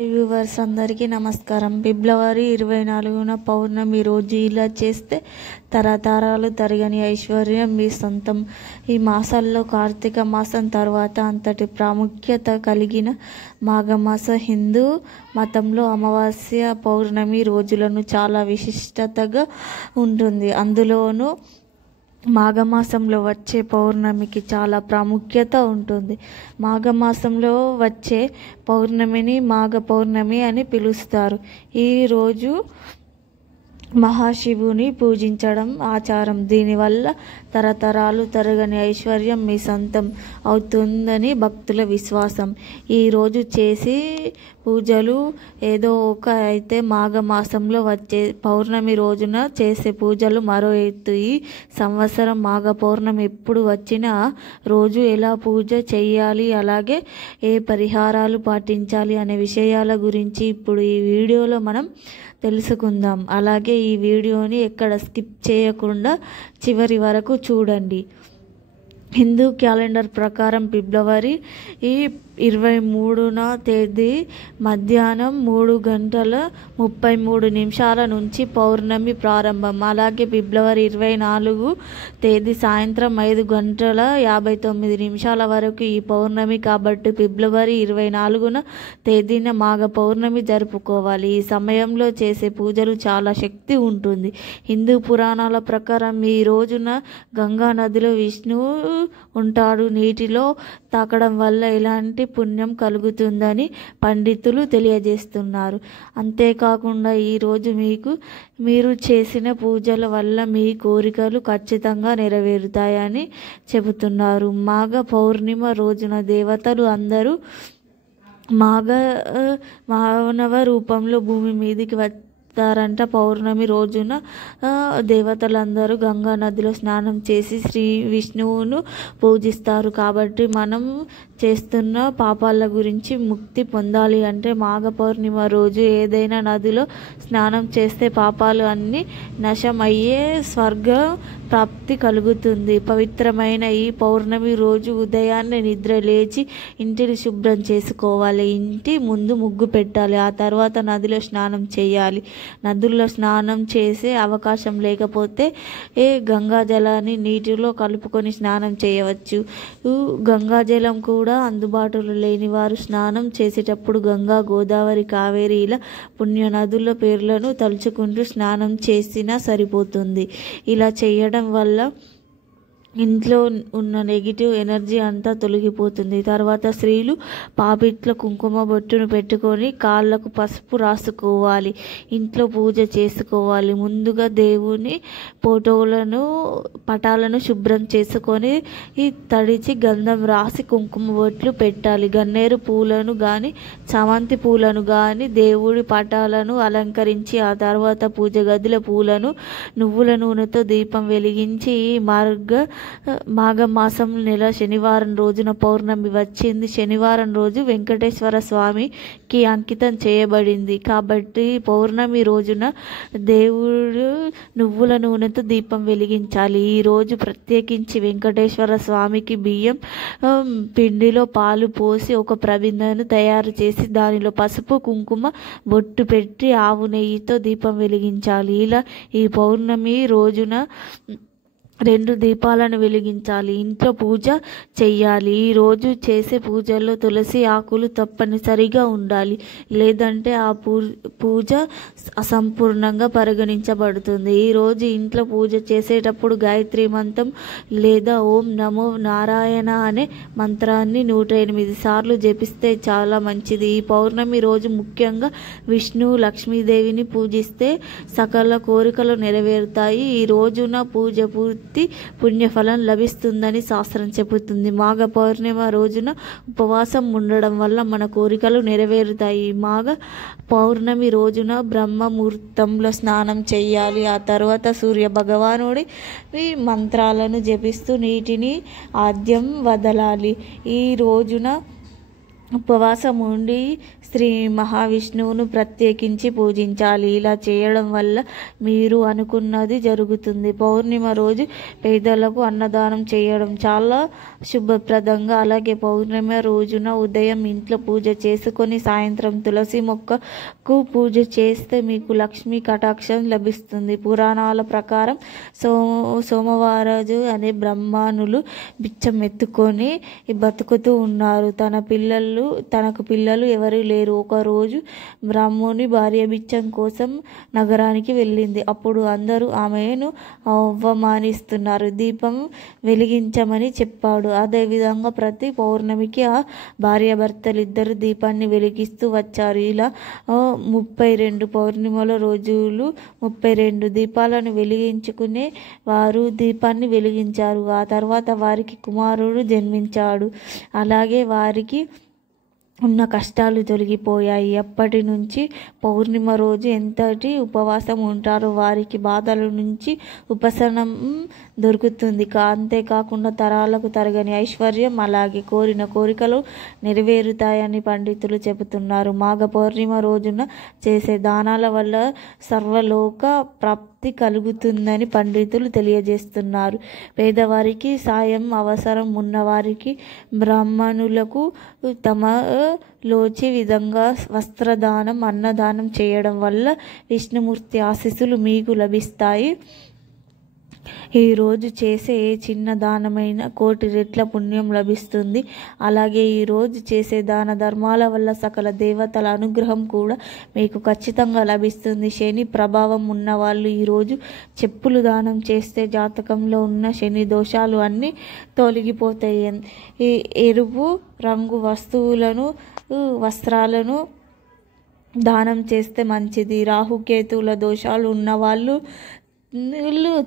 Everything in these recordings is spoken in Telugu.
వ్యూవర్స్ అందరికీ నమస్కారం. ఫిబ్రవరి 24న పౌర్ణమి రోజు ఇలా చేస్తే తరతరాలు తరగని ఐశ్వర్యం మీ సొంతం. ఈ మాసాల్లో కార్తీక మాసం తర్వాత అంతటి ప్రాముఖ్యత కలిగిన మాఘమాస హిందూ మతంలో అమావాస్య పౌర్ణమి రోజులను చాలా విశిష్టతగా ఉంటుంది. అందులోనూ మాఘమాసంలో వచ్చే పౌర్ణమికి చాలా ప్రాముఖ్యత ఉంటుంది. మాఘమాసంలో వచ్చే పౌర్ణమిని మాఘ పౌర్ణమి అని పిలుస్తారు. ఈరోజు మహాశివుని పూజించడం ఆచారం. దీనివల్ల తరతరాలు తరగని ఐశ్వర్యం మీ సొంతం అవుతుందని భక్తుల విశ్వాసం. ఈరోజు చేసే పూజలు ఏదో ఒక అయితే మాఘమాసంలో వచ్చే పౌర్ణమి రోజున చేసే పూజలు మరో ఎత్తు. ఈ సంవత్సరం మాఘ పౌర్ణమి ఎప్పుడు వచ్చినా రోజు ఎలా పూజ చేయాలి, అలాగే ఏ పరిహారాలు పాటించాలి అనే విషయాల గురించి ఇప్పుడు ఈ వీడియోలో మనం తెలుసుకుందాం. అలాగే ఈ వీడియోని ఎక్కడ స్కిప్ చేయకుండా చివరి వరకు చూడండి. హిందూ క్యాలెండర్ ప్రకారం ఫిబ్రవరి 23న తేదీ మధ్యాహ్నం 3:33 నుంచి పౌర్ణమి ప్రారంభం. అలాగే ఫిబ్రవరి 24 తేదీ సాయంత్రం 5:59 వరకు ఈ పౌర్ణమి. కాబట్టి ఫిబ్రవరి 24న తేదీన మాఘ పౌర్ణమి జరుపుకోవాలి. ఈ సమయంలో చేసే పూజలు చాలా శక్తి ఉంటుంది. హిందూ పురాణాల ప్రకారం ఈ రోజున గంగా నదిలో విష్ణువు ఉంటాడు. నీటిలో తాకడం వల్ల ఎలాంటి పుణ్యం కలుగుతుందని పండితులు తెలియజేస్తున్నారు. అంతేకాకుండా ఈరోజు మీరు చేసిన పూజల వల్ల మీ కోరికలు ఖచ్చితంగా నెరవేరుతాయని చెబుతున్నారు. మాఘ పౌర్ణిమ రోజున దేవతలు అందరూ మానవ రూపంలో భూమి మీదికి వస్తారంట. పౌర్ణమి రోజున దేవతలందరూ గంగా నదిలో స్నానం చేసి శ్రీ విష్ణువును పూజిస్తారు. కాబట్టి మనం చేస్తున్న పాపాల గురించి ముక్తి పొందాలి అంటే మాఘ పౌర్ణిమ రోజు ఏదైనా నదిలో స్నానం చేస్తే పాపాలు అన్నీ నశమయ్యే స్వర్గ ప్రాప్తి కలుగుతుంది. పవిత్రమైన ఈ పౌర్ణమి రోజు ఉదయాన్నే నిద్ర లేచి ఇంటిని శుభ్రం చేసుకోవాలి. ఇంటి ముందు ముగ్గు పెట్టాలి. ఆ తర్వాత నదిలో స్నానం చేయాలి. నదుల్లో స్నానం చేసే అవకాశం లేకపోతే గంగా జలాన్ని నీటిలో కలుపుకొని స్నానం చేయవచ్చు. గంగాజలం కూడా అందుబాటులో లేని వారు స్నానం చేసేటప్పుడు గంగా, గోదావరి, కావేరి ఇలా పుణ్య నదుల పేర్లను తలుచుకుంటూ స్నానం చేసినా సరిపోతుంది. ఇలా చేయడం వల్ల ఇంట్లో ఉన్న నెగిటివ్ ఎనర్జీ అంతా తొలగిపోతుంది. తర్వాత స్త్రీలు పాపిట్ల కుంకుమ బొట్టును పెట్టుకొని కాళ్ళకు పసుపు రాసుకోవాలి. ఇంట్లో పూజ చేసుకోవాలి. ముందుగా దేవుని పటాలను శుభ్రం చేసుకొని తడిచి గంధం రాసి కుంకుమ బొట్లు పెట్టాలి. గన్నేరు పూలను కానీ చామంతి పూలను కానీ దేవుడి పటాలను అలంకరించి ఆ తర్వాత పూజ గదిలో పూలను నువ్వుల నూనెతో దీపం వెలిగించి మాఘమాసం నెల శనివారం రోజున పౌర్ణమి వచ్చింది. శనివారం రోజు వెంకటేశ్వర స్వామికి అంకితం చేయబడింది. కాబట్టి పౌర్ణమి రోజున దేవుడు నువ్వుల నూనెతో దీపం వెలిగించాలి. ఈ రోజు ప్రత్యేకించి వెంకటేశ్వర స్వామికి బియ్యం పిండిలో పాలు పోసి ఒక ప్రమిదను తయారు చేసి దానిలో పసుపు కుంకుమ బొట్టు పెట్టి ఆవు నెయ్యితో దీపం వెలిగించాలి. ఇలా ఈ పౌర్ణమి రోజున 2 దీపాలను వెలిగించాలి. ఇంట్లో పూజ చెయ్యాలి. ఈరోజు చేసే పూజల్లో తులసి ఆకులు తప్పనిసరిగా ఉండాలి. లేదంటే ఆ పూజ అసంపూర్ణంగా పరిగణించబడుతుంది. ఈరోజు ఇంట్లో పూజ చేసేటప్పుడు గాయత్రి మంత్రం లేదా ఓం నమో నారాయణ అనే మంత్రాన్ని 108 సార్లు జపిస్తే చాలా మంచిది. ఈ పౌర్ణమి రోజు ముఖ్యంగా విష్ణు, లక్ష్మీదేవిని పూజిస్తే సకల కోరికలు నెరవేరుతాయి. ఈ రోజున పూజ పుణ్యఫలం లభిస్తుందని శాస్త్రం చెబుతుంది. మాఘ పౌర్ణిమ రోజున ఉపవాసం ఉండడం వల్ల మన కోరికలు నెరవేరుతాయి. మాఘ పౌర్ణమి రోజున బ్రహ్మ ముహూర్తంలో స్నానం చేయాలి. ఆ తర్వాత సూర్య భగవానుడి మంత్రాలను జపిస్తూ నీటిని ఆద్యం వదలాలి. ఈ రోజున ఉపవాసం ఉండి శ్రీ మహావిష్ణువును ప్రత్యేకించి పూజించాలి. ఇలా చేయడం వల్ల మీరు అనుకున్నది జరుగుతుంది. పౌర్ణిమ రోజు పేదలకు అన్నదానం చేయడం చాలా శుభప్రదంగా. అలాగే పౌర్ణమి రోజున ఉదయం ఇంట్లో పూజ చేసుకొని సాయంత్రం తులసి మొక్కకు పూజ చేస్తే మీకు లక్ష్మీ కటాక్షం లభిస్తుంది. పురాణాల ప్రకారం సోమవారజు అనే బ్రాహ్మణులు బిచ్చం ఎత్తుకొని బతుకుతూ ఉన్నారు. తనకు పిల్లలు ఎవరు లేరు. ఒకరోజు బ్రాహ్మణుని భార్య బిచ్చం కోసం నగరానికి వెళ్ళింది. అప్పుడు అందరూ ఆమెను అవమానిస్తున్నారు. దీపం వెలిగించమని చెప్పాడు. అదేవిధంగా ప్రతి పౌర్ణమికి ఆ భార్యాభర్తలిద్దరు దీపాన్ని వెలిగిస్తూ వచ్చారు. ఇలా 32 పౌర్ణిమల రోజులు 32 దీపాలను వెలిగించుకునే వారు దీపాన్ని వెలిగించారు. ఆ తర్వాత వారికి కుమారుడు జన్మించాడు. అలాగే వారికి ఉన్న కష్టాలు తొలగిపోయాయి. అప్పటి నుంచి పౌర్ణిమ రోజు ఎంతటి ఉపవాసం ఉంటారో వారికి బాధల నుంచి ఉపశమనం దొరుకుతుంది. అంతేకాకుండా తరాలకు తరగని ఐశ్వర్యం, అలాగే కోరిన కోరికలు నెరవేరుతాయని పండితులు చెబుతున్నారు. మాఘ పౌర్ణిమ రోజున చేసే దానాల వల్ల సర్వలోక ప్రాప్తి కలుగుతుందని పండితులు తెలియజేస్తున్నారు. పేదవారికి సాయం, అవసరం ఉన్నవారికి, బ్రాహ్మణులకు తమ లోచి విధంగా వస్త్రదానం, అన్నదానం చేయడం వల్ల విష్ణుమూర్తి ఆశీస్సులు మీకు లభిస్తాయి. ఈరోజు చేసే ఏ చిన్న దానమైన 1,000,000 రెట్ల పుణ్యం లభిస్తుంది. అలాగే ఈరోజు చేసే దాన ధర్మాల వల్ల సకల దేవతల అనుగ్రహం కూడా మీకు ఖచ్చితంగా లభిస్తుంది. శని ప్రభావం ఉన్నవాళ్ళు ఈరోజు చెప్పులు దానం చేస్తే జాతకంలో ఉన్న శని దోషాలు అన్నీ తొలగిపోతాయి. ఈ ఎరుపు రంగు వస్త్రాలను దానం చేస్తే మంచిది. రాహుకేతువుల దోషాలు ఉన్నవాళ్ళు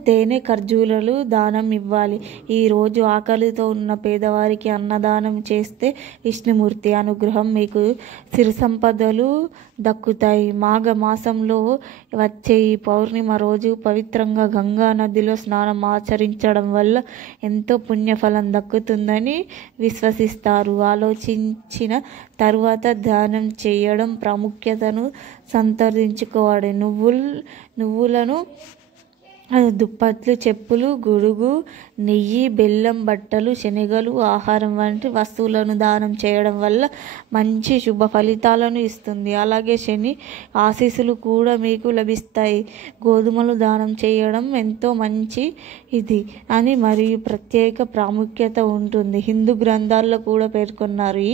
తేనె, ఖర్జూరాలు దానం ఇవ్వాలి. ఈరోజు ఆకలితో ఉన్న పేదవారికి అన్నదానం చేస్తే విష్ణుమూర్తి అనుగ్రహం మీకు సిరి సంపదలు దక్కుతాయి. మాఘ మాసంలో వచ్చే ఈ పౌర్ణిమ రోజు పవిత్రంగా గంగా నదిలో స్నానం ఆచరించడం వల్ల ఎంతో పుణ్యఫలం దక్కుతుందని విశ్వసిస్తారు. ఆలోచించిన తరువాత దానం చేయడం ప్రాముఖ్యతను సంతరించుకోవాలి. నువ్వులను, దుప్పట్లు, చెప్పులు, గొడుగు, నెయ్యి, బెల్లం, బట్టలు, శనగలు, ఆహారం వంటి వస్తువులను దానం చేయడం వల్ల మంచి శుభ ఫలితాలను ఇస్తుంది. అలాగే శని ఆశీస్సులు కూడా మీకు లభిస్తాయి. గోధుమలు దానం చేయడం ఎంతో మంచి ఇది అని మరియు ప్రత్యేక ప్రాముఖ్యత ఉంటుంది. హిందూ గ్రంథాల్లో కూడా పేర్కొన్నారు.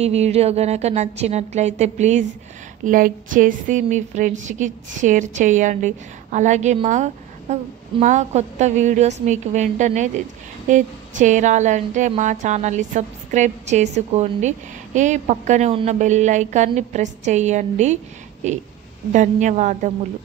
ఈ వీడియో గనక నచ్చినట్లయితే ప్లీజ్ లైక్ చేసి మీ ఫ్రెండ్స్కి షేర్ చేయండి. అలాగే మా కొత్త వీడియోస్ మీకు వెంటనే చేరాలంటే మా ఛానల్ని సబ్స్క్రైబ్ చేసుకోండి. పక్కనే ఉన్న బెల్ ఐకాన్ని ప్రెస్ చేయండి. ధన్యవాదములు.